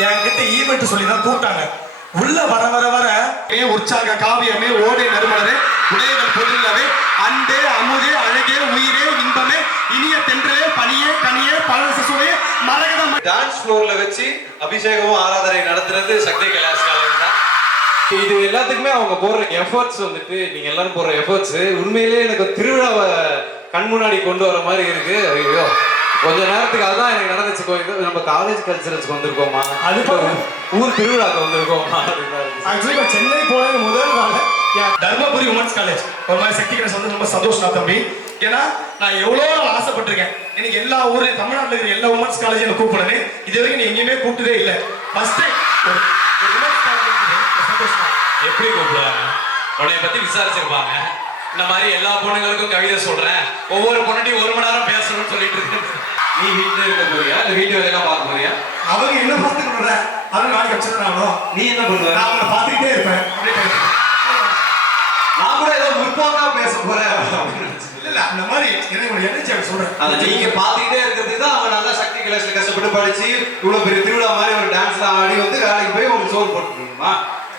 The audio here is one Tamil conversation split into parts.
என்கிட்ட ஈவெண்ட் சொல்லி தான் கூப்பிட்டாங்க. உள்ள வர வர வர உற்சாக காவியமே ஓடே நறுமலரே உடையவள் பொருளவே அன்பே அமுதே அழகே உயிரே இன்பமே இனிய தென்றலே பனியே கனியே பழச சுவையே மரகதம். டான்ஸ் ஃப்ளோர்ல வச்சு அபிஷேகமும் ஆராதனை நடத்துறது சக்தி கைலாஷ் காலேஜ் தான். இது எல்லாத்துக்குமே அவங்க போடுற எஃபர்ட்ஸ் வந்துட்டு நீங்க எல்லாரும் போடுற எஃபர்ட்ஸ் உண்மையிலேயே எனக்கு திருவிழாவை கண் முன்னாடி கொண்டு வர மாதிரி இருக்கு. ஐயோ கொஞ்ச நேரத்துக்கு அதான் எனக்கு நடந்துச்சு. நம்ம காலேஜ் கல்ச்சரல்ஸ்க்கு வந்திருக்கோமா, அது ஊர் திருவிழாக்கு வந்திருக்கோமா. ஆக்சுவலி சென்னை போன முதல் நாள் தர்மபுரி உமன்ஸ் காலேஜ் ஒரு மாதிரி சக்தி கைலாஷ் வந்து ரொம்ப சந்தோஷம் தம்பி. ஏன்னா நான் எவ்வளோ நாள் ஆசைப்பட்டிருக்கேன். எனக்கு எல்லா ஊர்லயும் தமிழ்நாட்டில் இருக்கிற எல்லா உமன்ஸ் காலேஜும் எனக்கு கூப்பிடுறேன். இது வரைக்கும் நீ எங்கேயுமே கூப்பிட்டதே இல்லை. ஃபர்ஸ்ட் டைம் உமன்ஸ் காலேஜ் சந்தோஷம். எப்படி கூப்பிடுவாங்க? உன்னைய பத்தி விசாரிச்சிருப்பாங்க. இந்த மாதிரி எல்லா பொண்ணுங்களுக்கும் கவிதை சொல்றேன், ஒவ்வொரு பொண்ணுட்டையும் 1 மணி நேரம் பேசணும்னு சொல்லிட்டு இருக்கேன். நீ வீட்டுல இருக்க போறியா இல்ல வீட்டு வேலையெல்லாம் பார்க்க போறியா? அவங்க என்ன பார்த்துக்கணும்ல, அவங்க நாளைக்கு வச்சிருந்தாலும் நீ என்ன பண்ணுவ? நான் அவங்களை பார்த்துக்கிட்டே இருப்பேன். நான் கூட ஏதோ முற்போக்கா பேச போறேன். இல்ல அந்த மாதிரி எனக்கு எனர்ஜி சொல்றேன். அதை நீங்க பார்த்துக்கிட்டே இருக்கிறது தான் அவங்க நல்லா சக்தி கைலாஷ்ல கஷ்டப்பட்டு படிச்சு இவ்வளவு பெரிய திருவிழா மாதிரி ஒரு டான்ஸ்லாம் ஆடி வந்து வேலைக்கு போய் உங்களுக்கு சோறு போட்டுருக்கணுமா?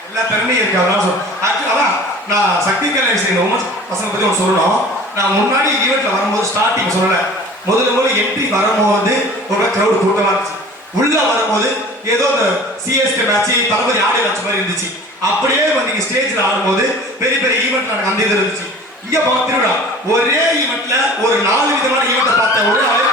எல்லா திறமையும் இருக்கு. அதெல்லாம் சொல்றேன். ஆக்சுவலா நான் சக்தி கைலாஷ் எங்க உமன்ஸ் பசங்க பத்தி ஒன்று சொல்லணும். நான் முன்னாடி ஈவெண்ட்ல வரும்போது ஸ்டார்டிங் சொல்லல, முதல்ல என்ட்ரி வரும்போது ஒரு கிரௌட் கூட்டமா இருந்துச்சு. உள்ள வரும்போது ஏதோ இந்த சிஎஸ்கே மேட்ச் தளபதி ஆடி வச்ச மாதிரி இருந்துச்சு. அப்படியே வந்து ஸ்டேஜ்ல ஆடும்போது பெரிய பெரிய ஈவெண்ட் எனக்கு அந்த இது இருந்துச்சு. இங்க திருவிழா ஒரே ஈவெண்ட்ல ஒரு 4 விதமான ஈவெண்ட்டை பார்த்த ஒரு ஆளு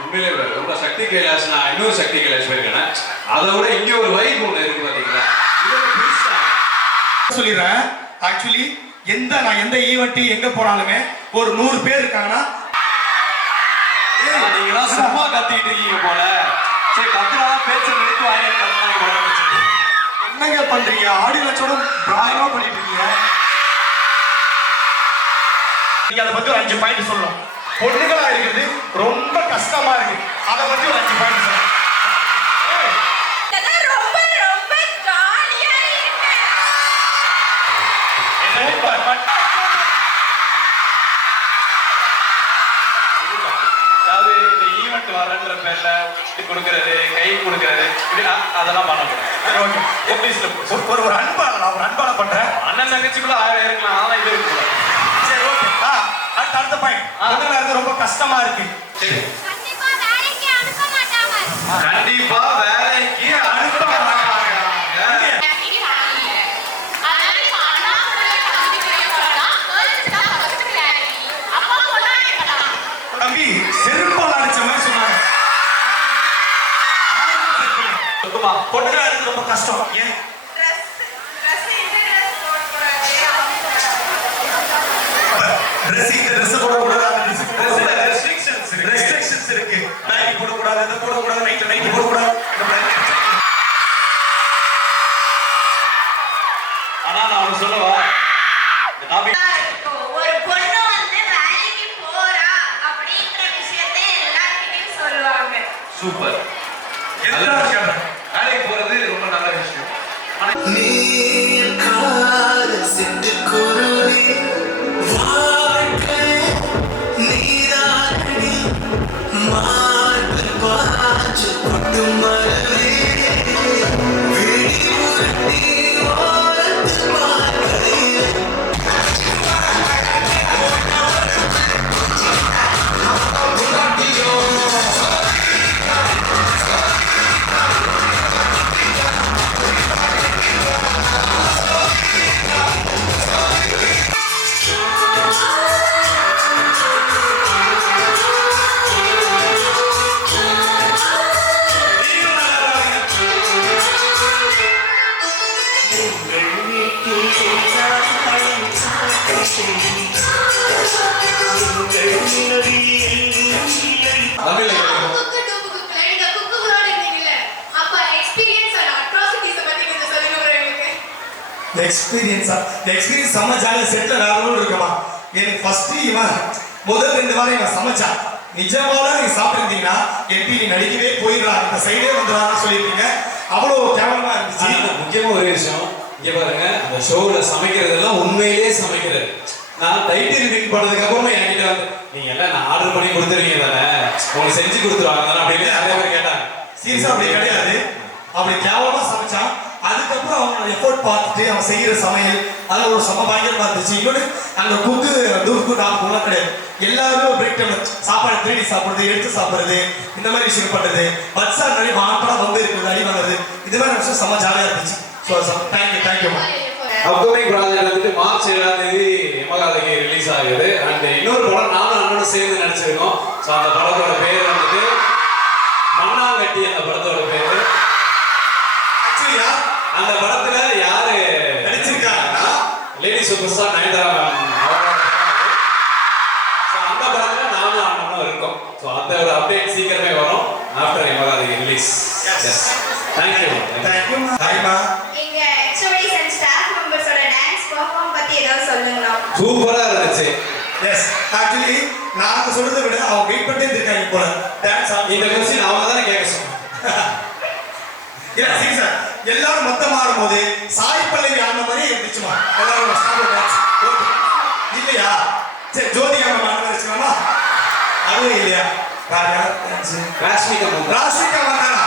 உண்மையிலே ரொம்ப சக்தி கைலாஷ். நான் இன்னொரு சக்தி கைலாஷ் போயிருக்கேன். அதை விட இங்க ஒரு வைப் ஒன்று இருக்கு பாத்தீங்களா? சொல்லிடுறேன். ஆக்சுவலி நான் எந்த ஈவெண்ட் எங்க போனாலுமே ஒரு 100 பேர் இருக்காங்கன்னா நீங்களாம் சும்மா கத்திட்டு இருக்கீங்க போல. சரி கத்துனாதான் பேச்சு நினைத்து என்னங்க பண்றீங்க? ஆடி லட்சோட பிராயமா பண்ணிட்டு இருக்கீங்க. நீங்க அதை பத்தி ஒரு 5 பாயிண்ட் சொல்லணும். பொண்ணுகளா இருக்குது ரொம்ப கஷ்டமா இருக்கு, அதை பத்தி ஒரு 5 பாயிண்ட் சொல்லணும். அதாவது இந்த ஈவெண்ட் வரன்ற பேர்ல கொடுக்கறது, கை கொடுக்கறது, அதெல்லாம் பண்ணக்கூடாது. ஒரு அன்பான பண்றேன். அண்ணன் தங்கச்சிக்குள்ள 1000 இருக்கலாம், ஆனா இது இருக்கு. சரி ஓகே. அடுத்த பாயிண்ட் ரொம்ப கஷ்டமா இருக்கு. கண்டிப்பா வேலைக்கு அனுப்ப மாட்டாங்க. தம்பி செருப்பால் அடிச்ச மாதிரி சொன்னாங்க. பொண்ணுங்களா இருக்கு ரொம்ப கஷ்டம். ஏன் ட்ரெஸ் போடக்கூடாது, ரெஸ்ட்ரிக்ஷன்ஸ் இருக்கு. நைட்டி போடக்கூடாது, இதை போடக்கூடாது, நைட்டி போடக்கூடாது. ஆனா நான் ஒன்று சொல்லவா, ஒரு பொண்ணு வந்து வேலைக்கு போறா அப்படின்ற விஷயத்தை எல்லார்கிட்டயும் சொல்லுவாங்க. சூப்பர். வேலைக்கு போறது ரொம்ப நல்ல விஷயம். எக்ஸ்பீரியன்ஸ் செம்ம ஜாலியா செட்ல வேற ஒன்று இருக்குமா. எனக்கு ஃபர்ஸ்ட் இவன் முதல் 2 வாரம் இவன் சமைச்சா. நிஜமால நீங்க சாப்பிட்டுருந்தீங்கன்னா எப்படி நீ நடிக்கவே போயிடலாம், இந்த சைடே வந்துடலாம்னு சொல்லியிருக்கீங்க. அவ்வளோ கேவலமா இருந்துச்சு. முக்கியமா ஒரு விஷயம் இங்க பாருங்க, அந்த ஷோவில் சமைக்கிறதெல்லாம் உண்மையிலேயே சமைக்கிறது. நான் டைட்டில் வின் பண்ணதுக்கு அப்புறமா என்கிட்ட வந்து நீங்க எல்லாம் நான் ஆர்டர் பண்ணி கொடுத்துருவீங்க தானே, உங்களுக்கு செஞ்சு கொடுத்துருவாங்க தானே அப்படின்னு நிறைய பேர் கேட்டாங்க. சீரியஸா அப்படி கிடையாது. அப்படி கேவலமா சமைச்சான். அதுக்கப்புறம் அவங்களோட எஃபோர்ட் பார்த்துட்டு அவன் செய்யற சமையல் அதில் ஒரு சம பயங்கரமா இருந்துச்சு. இன்னொன்று அங்கே குக்கு டூக்கு நாக்குலாம் கிடையாது. எல்லாருமே ஒரு பிரேக் டைம்ல சாப்பாடு திருடி சாப்பிடுறது, எடுத்து சாப்பிடுறது, இந்த மாதிரி விஷயம் பண்றது, பட்ஸா நிறைய மாட்டலாம் வந்து இருக்குது, அடி வாங்குறது, இது மாதிரி விஷயம் செம்ம ஜாலியா இருந்துச்சு. So thank you. அப்கமிங் ப்ராஜெக்ட் வந்துட்டு மார்ச் 7ஆம் தேதி எமகாதகி ரிலீஸ் ஆகுது. அண்ட் இன்னொரு படம் நானும் அண்ணனும் சேர்ந்து நடிச்சிருக்கோம். ஸோ அந்த படத்தோட பேர் வந்துட்டு மண்ணாங்கட்டி. அந்த படத்தோட பேரு ஆக்சுவலியா அந்த படத்துல யாரு நடிச்சிருக்காங்கன்னா lady super star Nayanthara ma'am. So அந்த படத்துல நானும் அண்ணனும் இருக்கோம். ஸோ அந்த ஒரு அப்டேட் சீக்கிரமே வரும் after Yamakaathaghi release. Thank you. Thank you. ஹாய்மா. எங்க HODs and staff members-ஓட டான்ஸ் பெர்ஃபார்ம் பத்தி ஏதாவது சொல்லுங்களா? சூப்பரா இருந்துச்சு. எஸ், ஆக்சுவலி நாங்க சொல்றதை விட அவங்க வெயிட் பண்ணிட்டு இருக்காங்க போல டான்ஸ் ஆடி. இந்த கொஸ்டின் அவங்க தானே கேட்க சொன்னாங்க. இல்ல சீரியஸா எல்லாரும் மொத்தமா ஆடும்போது சாய் பல்லவி ஆடின மாதிரி இருந்துச்சுமா எல்லாரும் ஸ்டார்ட் டான்ஸ். ஓகே இல்லையா? சரி ஜோதிகா மேம் ஆடுறது வச்சுக்கலாமா? அதுவும் இல்லையா? வேற யார் டான்ஸ்? ராஷ்மிகா வந்தானா?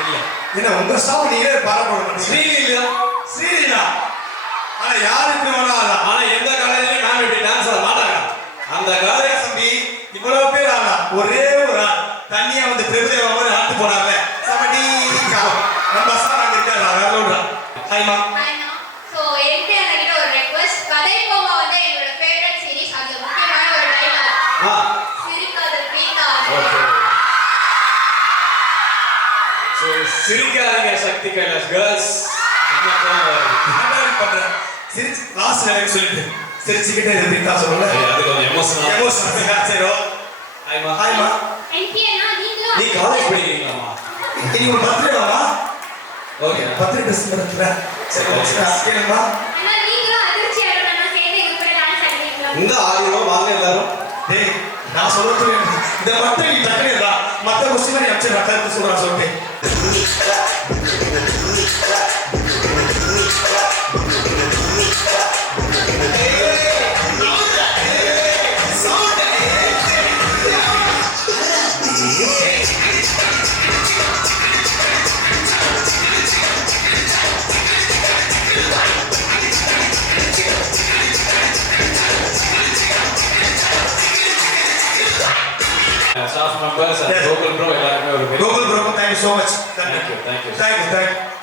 இல்ல. என்ன உங்க ஸ்டாஃப் நீங்களே பாராட்ட மாட்டீங்க? ஸ்ரீலீலா. ஸ்ரீலீலா ஆனா யாருக்கு வேணா ஆடலாம். ஆனா எந்த காலேஜ்லயும் மேம் இப்படி டான்ஸ் ஆட மாட்டாங்க. அந்த காலேஜ் தம்பி இவ்வளவு பேர் ஆடலாம். ஒரே ஒரு ஆள் தனியா வந்து பிரபுதேவா மாதிரி ஆட்டு போனாங்க. சமடிக்கா நம்ம சார் அங்க இருக்காரு. வேற சொல்றா. ஹாய்மா. ஹாய்ண்ணா. ஸோ எனக்கு என்கிட்ட ஒரு ரெக்வெஸ்ட். கதை போமா வந்து என்னோட ஃபேவரட் சீரிஸ். அது முக்கியமான ஒரு டைலாக். சிரிக்காத பீக்காத. ஓகே. சோ சிரிக்காதீங்க சக்தி கைலாஷ் கேர்ள்ஸ். என்ன பண்றேன் சிரிச்சு லாஸ்ட் எனக்கு சொல்லிட்டு சிரிச்சுக்கிட்டே இருப்பீங்க சொல்லல. அது கொஞ்சம் எமோஷனல். சரி ஹாய்மா. ஹாய்மா. என்கே அண்ணா நீங்களும் நீ காலேஜ் படிக்கிறீங்களாமா? இன்னைக்கு ஒரு பர்த்டே வாமா. ஓகே. பர்த்டே ட்ரெஸ் எடுத்துறேன். சரி கேளுமா. அண்ணா நீங்களும் அதிர்ச்சி ஆடணும் சேர்ந்து இது கூட டான்ஸ் ஆடுறீங்களா? இந்த ஆடியோ வாங்க எல்லாரும். டேய் நான் சொல்றது இந்த பர்த்டே நீ டக்கறேடா. மத்த கொஸ்டின் நீ அப்செட் ஆகாத சொல்றா சொல்லிட்டு. Staff members and local bro எல்லாருமே ஒரு Google bro, thank you so much. Thank you. Thank you.